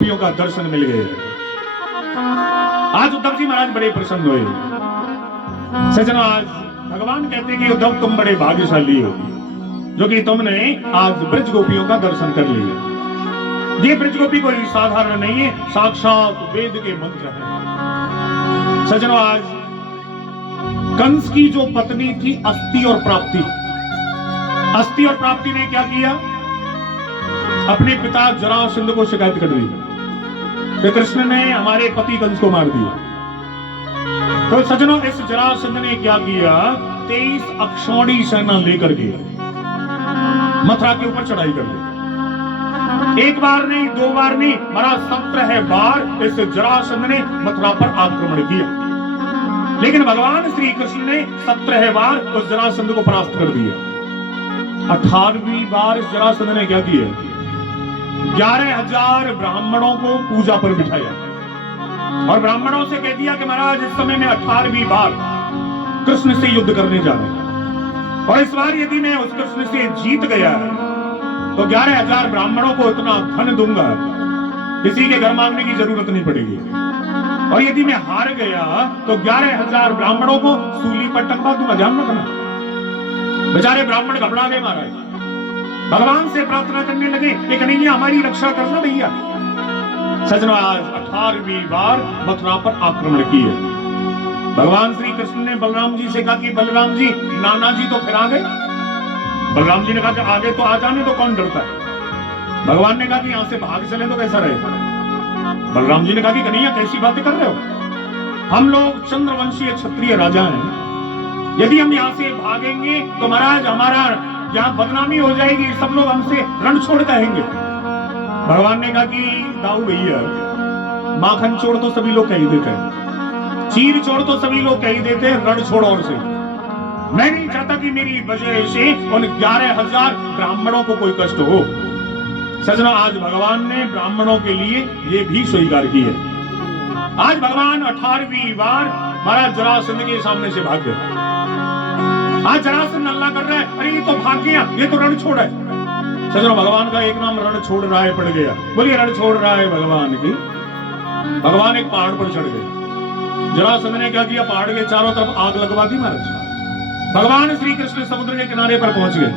गोपियों का दर्शन मिल गए। आज उद्धव जी महाराज बड़े प्रसन्न हुए। सज्जनों, आज भगवान कहते हैं कि उद्धव तुम बड़े भाग्यशाली हो जो कि तुमने आज ब्रज गोपियों का दर्शन कर लिया। ये ब्रज गोपी कोई साधारण नहीं है, साक्षात वेद के मंत्र हैं। सज्जनों, आज कंस की जो पत्नी थी अस्ति और प्राप्ति ने क्या किया? अपने पिता जरासंध को शिकायत कर दी कि कृष्ण ने हमारे पति कंस को मार दिया। तो सज्जनों, इस जरासंध ने क्या किया? 23 अक्षौणी सेना लेकर के मथुरा के ऊपर चढ़ाई कर दी। एक बार नहीं, दो बार नहीं, महाराज 17 बार इस जरासंध ने मथुरा पर आक्रमण किया। लेकिन भगवान श्री कृष्ण ने 17 बार उस जरासंध को परास्त कर दिया। 18वीं बार इस जरासंध ने क्या किया? 11,000 ब्राह्मणों को पूजा पर बिठाया और ब्राह्मणों से कह दिया कि महाराज इस समय में 18वीं बार कृष्ण से युद्ध करने जा रहे हैं और इस बार यदि मैं उस कृष्ण से जीत गया तो 11,000 ब्राह्मणों को इतना धन दूंगा किसी के घर मांगने की जरूरत नहीं पड़ेगी, और यदि मैं हार गया तो 11,000 ब्राह्मणों को सूली पर टंगा दूंगा। ध्यान रखना। बेचारे ब्राह्मण घबरा गए महाराज, भगवान से प्रार्थना करने लगे कि कन्हैया हमारी रक्षा करना भैया। सज्जनों, आज 18वीं बार मथुरा पर आक्रमण किए। भगवान श्री कृष्ण ने बलराम जी से कहा कि बलराम जी, नाना जी तो फिर आ गए। बलराम जी ने कहा कि आगे तो आ जाने तो कौन डरता है। भगवान ने कहा कि यहां से भाग चले तो कैसा रहेगा। बलराम जी ने कहा कि कन्हैया कैसी बातें कर रहे हो, हम लोग चंद्रवंशीय क्षत्रिय राजा हैं, यदि हम यहाँ से भागेंगे तो महाराज हमारा यहाँ बदनामी हो जाएगी, सब लोग हमसे रण छोड़ कहेंगे। भगवान ने कहा कि दाऊ भैया, माखन छोड़ तो सभी लोग कह देते हैं, चीर छोड़ तो सभी लोग कह देते हैं, रण छोड़ और से। मैं नहीं चाहता कि मेरी वजह से उन 11,000 ब्राह्मणों को कोई कष्ट हो। सजना, आज भगवान ने ब्राह्मणों के लिए ये भी स्वीकार की है। आज भगवान 18वीं बार महाराज जरासंध के सामने से भाग गए। आज जरासंध अल्लाह कर रहा है, अरे ये तो भाग गया, ये तो रण छोड़ है। सजनो, भगवान का एक नाम रण छोड़ रहा है पड़ गया। बोलिए रण छोड़ रहा है भगवान की। भगवान एक पहाड़ पर चढ़ गए। जरासंध ने क्या किया? पहाड़ के चारों तरफ आग लगवा दी महाराज। भगवान श्री कृष्ण समुद्र के किनारे पर पहुंच गए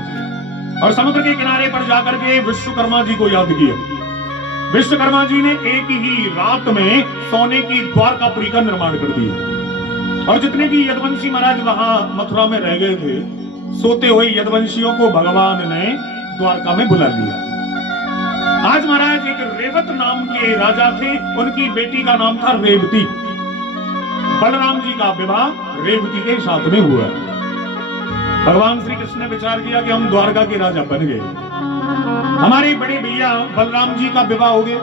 और समुद्र के किनारे पर जाकर के विश्वकर्मा जी को याद किया। विश्वकर्मा जी ने एक ही रात में सोने की द्वारकापुरी का निर्माण कर दिया और जितने भी यदुवंशी महाराज वहां मथुरा में रह गए थे, सोते हुए यदुवंशियों को भगवान ने द्वारका में बुला लिया। आज महाराज एक रेवत नाम के राजा थे, उनकी बेटी का नाम था रेवती। बलराम जी का विवाह रेवती के साथ में हुआ। भगवान श्री कृष्ण ने विचार किया कि हम द्वारका के राजा बन गए, हमारे बड़े भैया बलराम जी का विवाह हो गया,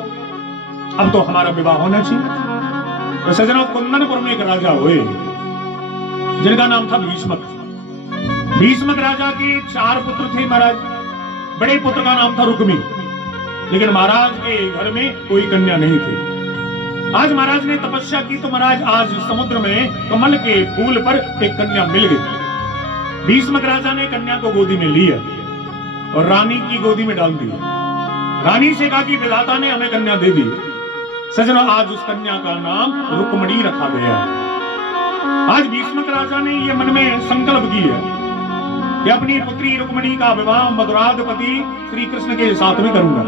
अब तो हमारा विवाह होना चाहिए। तो सज्जनों, कुंदनपुर में एक राजा हुए जिनका नाम था भीष्मक। भीष्मक राजा के 4 पुत्र थे महाराज। बड़े पुत्र का नाम था रुक्मी, लेकिन महाराज के घर में कोई कन्या नहीं थी। आज महाराज ने तपस्या की तो महाराज आज समुद्र में कमल के फूल पर एक कन्या मिल गई। भीष्मक राजा ने कन्या को गोदी में लिया और रानी की गोदी में डाल दिया। रानी से कहा कि विधाता ने हमें कन्या दे दी। सज्जनों, आज उस कन्या का नाम रुक्मणी रखा गया। आज भीष्मक राजा ने यह मन में संकल्प किया कि अपनी पुत्री रुक्मणी का विवाह मथुराधिपति श्री कृष्ण के साथ में करूंगा।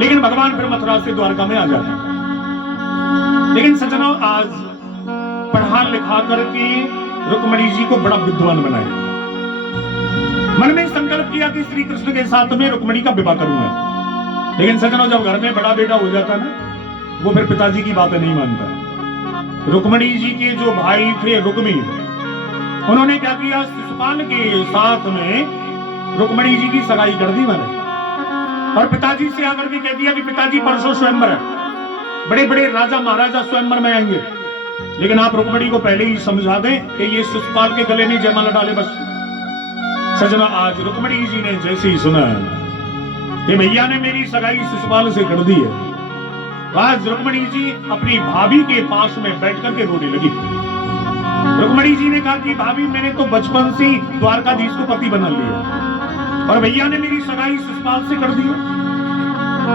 लेकिन भगवान फिर मथुरा से द्वारका में आ जाते। लेकिन सज्जनों, आज पढ़ा लिखा करके रुक्मणी जी को बड़ा विद्वान बनाया। मन में संकल्प किया कि श्री कृष्ण के साथ में रुक्मणी का विवाह करूंगा। लेकिन सज्जनों, जब घर में बड़ा बेटा हो जाता ना, वो फिर पिताजी की बातें नहीं मानता। रुक्मणी जी के जो भाई थे रुक्मी, उन्होंने क्या किया? शिशुपाल के साथ में रुक्मणी जी की सगाई कर दी मैंने, और पिताजी से आकर के कह दिया कि पिताजी परसों स्वयंवर है, बड़े बड़े राजा महाराजा स्वयंवर में आएंगे, लेकिन आप रुक्मणी को पहले ही समझा दें कि ये शिशुपाल के गले में जयमाला डाले बस। सजना, आज रुक्मणी जी ने जैसे ही सुना कि भैया ने मेरी सगाई शिशुपाल से कर दी है, आज रुक्मणी जी अपनी भाभी के पास में बैठ करके रोने लगी। रुक्मणी जी ने कहा कि भाभी, मैंने तो बचपन से ही द्वारकाधीश को पति बना लिया और भैया ने मेरी सगाई शिशुपाल से कर दी।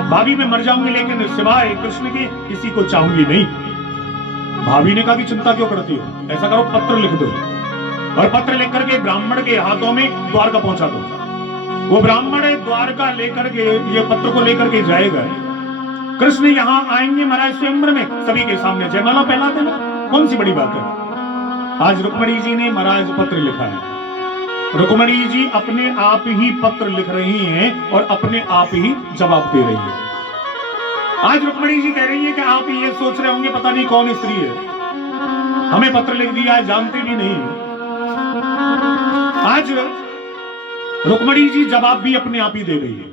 भाभी मैं मर जाऊंगी, लेकिन सिवाय कृष्ण के किसी को चाहूंगी नहीं। भाभी ने कहा कि चिंता क्यों करती हो, ऐसा करो पत्र लिख दो, और पत्र लिख करके ब्राह्मण के हाथों में द्वारका पहुंचा दो। वो ब्राह्मण द्वारका लेकर के ये पत्र को लेकर के जाएगा। कृष्ण यहाँ आएंगे महाराज स्वयंवर में, सभी के सामने जयमाला पहना देना, कौन सी बड़ी बात है। आज रुक्मणी जी ने महाराज पत्र लिखा है। रुक्मणी जी अपने आप ही पत्र लिख रही हैं और अपने आप ही जवाब दे रही है। आज रुक्मणी जी कह रही है कि आप ये सोच रहे होंगे पता नहीं कौन स्त्री है, हमें पत्र लिख दिया है, जानते भी नहीं। आज रुक्मणी जी जवाब भी अपने आप ही दे रही है।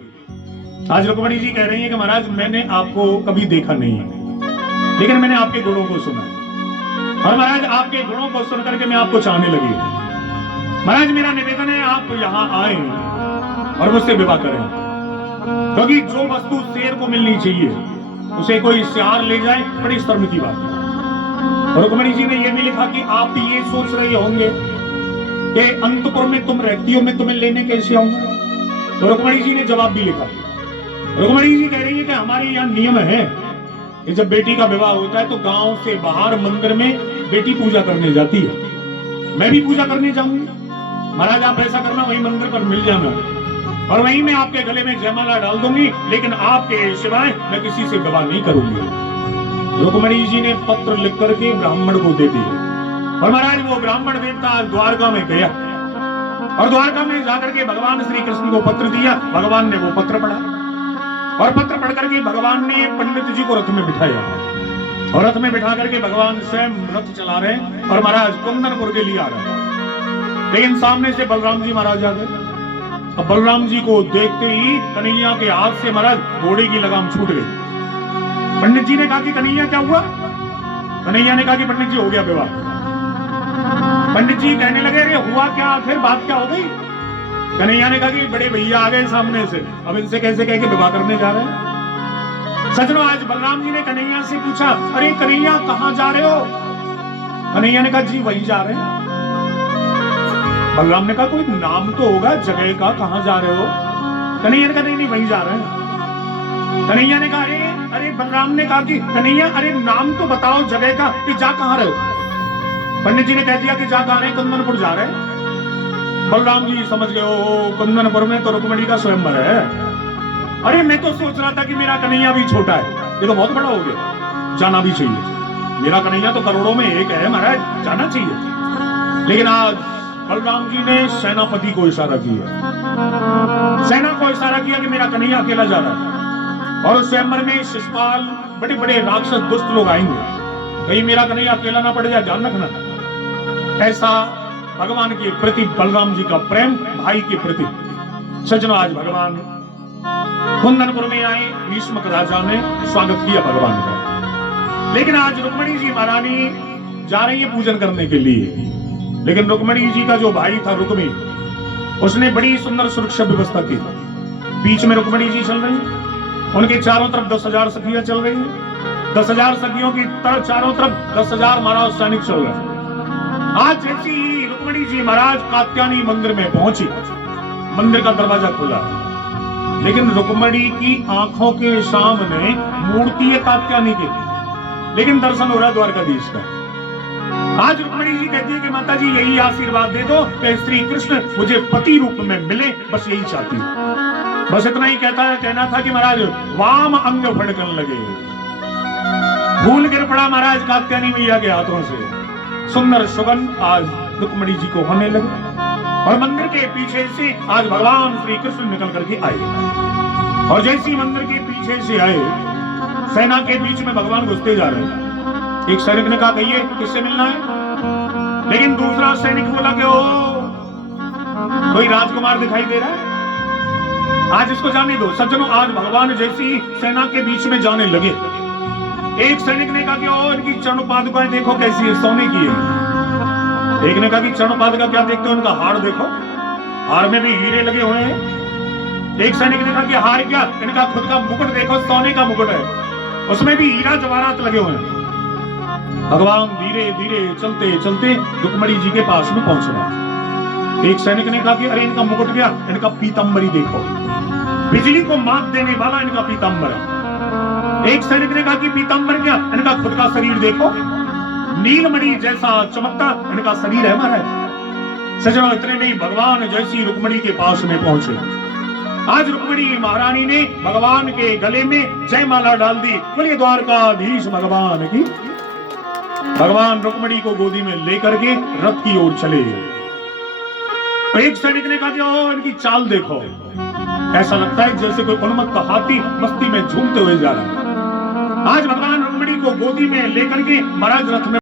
आज रुक्मणी जी कह रही है कि महाराज मैंने आपको कभी देखा नहीं है, लेकिन मैंने आपके गुणों को सुना है, और महाराज आपके गुणों को सुनकर के मैं आपको चाहने लगी हूं। महाराज मेरा निवेदन है आप यहाँ आए और मुझसे विवाह करें, क्योंकि जो वस्तु शेर को मिलनी चाहिए उसे कोई सियार ले जाए, बड़ी शर्म की बात है। रुक्मणी जी ने यह भी लिखा कि आप ये सोच रहे होंगे कि अंतपुर में तुम रहती हो, मैं तुम्हें लेने कैसे आऊंगा। तो रुक्मणी जी ने जवाब भी लिखा। रुक्मणी जी कह रही है कि हमारे यहाँ नियम है कि जब बेटी का विवाह होता है तो गांव से बाहर मंदिर में बेटी पूजा करने जाती है। मैं भी पूजा करने जाऊंगी। महाराज आप ऐसा करना, वही मंदिर पर मिल जाना और वहीं मैं आपके गले में जयमाला डाल दूंगी, लेकिन आपके सिवाय मैं किसी से विवाह नहीं करूंगी। रुक्मणी जी ने पत्र लिख करके ब्राह्मण को दे दिया, और महाराज वो ब्राह्मण देवता द्वारका में गया और द्वारका में जाकर के भगवान श्री कृष्ण को पत्र दिया। भगवान ने वो पत्र पढ़ा, और पत्र पढ़ करके भगवान ने पंडित जी को रथ में बिठाया, और रथ में बिठा करके भगवान स्वयं रथ चला रहे हैं और महाराज कुंदनपुर के लिए आ रहे हैं। लेकिन सामने से बलराम जी महाराज आ गए। अब बलराम जी को देखते ही कन्हैया के हाथ से महाराज घोड़े की लगाम छूट गई। पंडित जी ने कहा कि कन्हैया क्या हुआ। कन्हैया ने कहा कि पंडित जी हो गया विवाह। पंडित जी कहने लगे अरे हुआ क्या, आखिर बात क्या हो गई। कन्हैया ने कहा कि बड़े भैया आ गए सामने से, अब इनसे कैसे कह के विवाह करने जा रहे हैं। सजनो आज बलराम जी ने कन्हैया से पूछा अरे कन्हैया कहाँ जा रहे हो। कन्हैया ने कहा जी वही जा रहे हैं। बलराम ने कहा कोई नाम तो होगा जगह का, कहाँ जा रहे हो। कन्हैया ने कहा नहीं वहीं जा रहे हैं। कन्हैया ने कहा अरे बलराम ने कहा कि कन्हैया अरे नाम तो बताओ जगह का, कि जा कहाँ रहे हो। पंडित जी ने कह दिया कि जा कहाँ रहे, कुंदनपुर जा रहे हैं। बलराम जी समझ गए ओ कुंदनपुर में तो रुक्मणी का स्वयंवर है। अरे मैं तो सोच रहा था कि मेरा कन्हैया भी छोटा है, ये तो बहुत बड़ा हो गया, जाना भी चाहिए। मेरा कन्हैया तो करोड़ों में एक है महाराज, जाना चाहिए। लेकिन आज बलराम जी ने सेनापति को इशारा किया, सेना को इशारा किया कि मेरा कन्हैया अकेला जा रहा है, और उस स्वयंवर में शिशुपाल बड़े बड़े राक्षस दुष्ट लोग आएंगे, कहीं मेरा कन्हैया अकेला ना पड़ जाए, ध्यान रखना। ऐसा भगवान के प्रति बलराम जी का प्रेम, भाई के प्रति। सजनों आज भगवान कुंदनपुर में आए, भीष्मक राजा ने स्वागत किया भगवान का। लेकिन आज रुक्मणी जी महारानी जा रही है पूजन करने के लिए। लेकिन रुक्मणी जी का जो भाई था रुक्मी, उसने बड़ी सुंदर सुरक्षा व्यवस्था की। बीच में रुक्मणी जी चल रही, उनके चारों तरफ 10,000 सखियां चल रही हैं। 10,000 सखियों की तरफ चारों तरफ 10,000 महाराज सैनिक चल रहे हैं। आज जैसी ही रुक्मणी जी महाराज कात्यायनी मंदिर में पहुंची, मंदिर का दरवाजा खुला, लेकिन रुक्मणी की आंखों के सामने मूर्ति है कात्यायनी की, लेकिन दर्शन हो रहा है द्वारकाधीश का। आज रुक्मणी जी कहती है कि माता जी यही आशीर्वाद दे दो कि श्री कृष्ण मुझे पति रूप में मिले, बस यही चाहती हूँ। बस इतना ही कहना था कि महाराज वाम अंग फड़कन लगे, फूल गिर पड़ा महाराज कात्यायनी मैया के हाथों से। सुंदर सुगंध आज रुक्मणी जी को होने लगे, और मंदिर के पीछे से आज भगवान श्री कृष्ण निकल करके आए, और जैसे ही मंदिर के पीछे से आए, सेना के बीच में भगवान घुसते जा रहे हैं। एक सैनिक ने कहा कहिए किससे मिलना है, लेकिन दूसरा सैनिक बोला कि ओ कोई राजकुमार दिखाई दे रहा है, आज इसको जाने दो। सज्जनों आज भगवान जैसी सेना के बीच में जाने लगे, एक सैनिक ने कहा कि ओ इनकी चरण पादुकाएं देखो कैसी है, सोने की है। एक ने कहा कि चरण पादुका क्या देखते हो, इनका हार देखो, हार में भी हीरे लगे हुए हैं। एक सैनिक ने कहा कि हार क्या, इनका खुद का मुकुट देखो, सोने का मुकुट है, उसमें भी हीरा जवाहरात लगे हुए हैं। भगवान धीरे धीरे चलते चलते रुक्मणी जी के पास में पहुंच रहे। एक सैनिक ने कहा कि अरे इनका मुकुट क्या, इनका पीतांबरी देखो, बिजली को मात देने वाला इनका पीतांबर है। एक सैनिक ने कहा कि पीतांबर क्या, इनका खुद का शरीर देखो, नीलमणि जैसा चमकता इनका शरीर है महाराज। सजनों इतने नहीं, भगवान जैसी रुक्मणी के पास में पहुंचे। आज रुक्मणी महारानी ने भगवान के गले में जयमाला डाल दी। बोलिए द्वारकाधीश भगवान की। भगवान रुक्मणी को गोदी में लेकर के रथ की ओर चले। तो एक सैनिक ने कहा ओ इनकी चाल देखो, ऐसा लगता है जैसे कोई उन्मत्त हाथी मस्ती में झूमते हुए जा रहा है। आज भगवान रुक्मणी को गोदी में लेकर के महाराज रथ में